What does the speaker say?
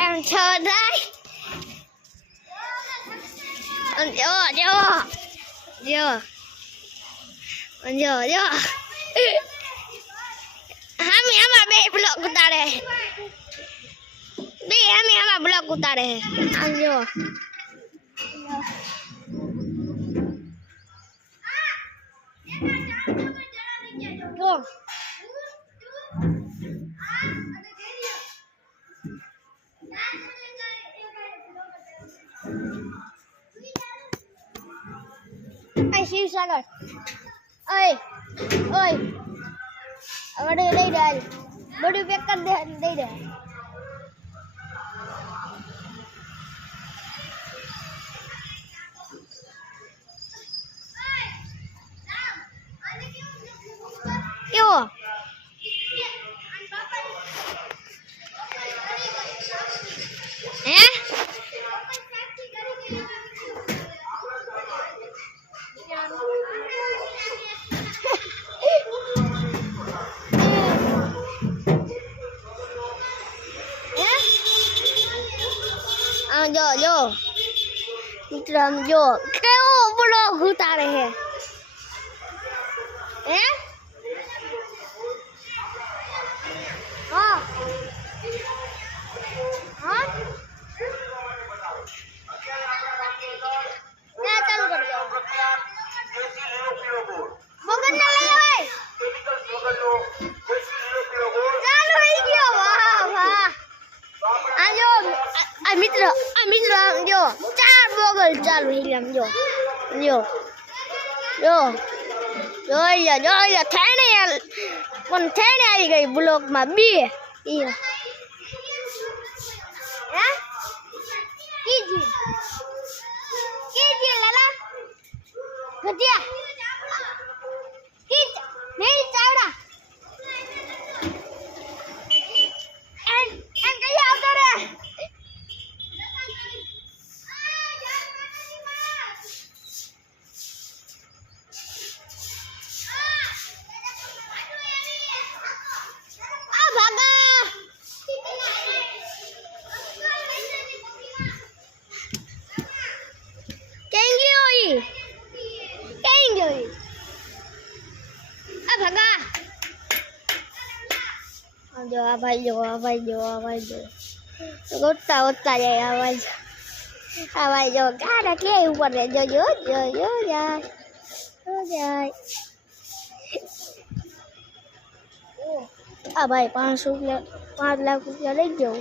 em chờ đây. Vô hami ama be blog utare be hami ama blog utare ayo go ai siêu sagar ơi ơi ở đây đây body pack कर दे đây đây क्यों हैं जो विक्रम जो क्यों blog उतारे हैं हाँ हाँ क्या चालू कर दो मगर ना ले भाई चालू ही क्यों वाह वाह आजो मित्र जो 4 बगल चालू हिलम जो थेने पण थेने आई गई ब्लॉक में बी कीजिए लाला घटिया मेरी चावड़ा एन कहीं आता रे जो भाई जो गोता जाए भाई जो गाड़ा के ऊपर है जो जाए भाई 5 लाख रुपया ले जाओ।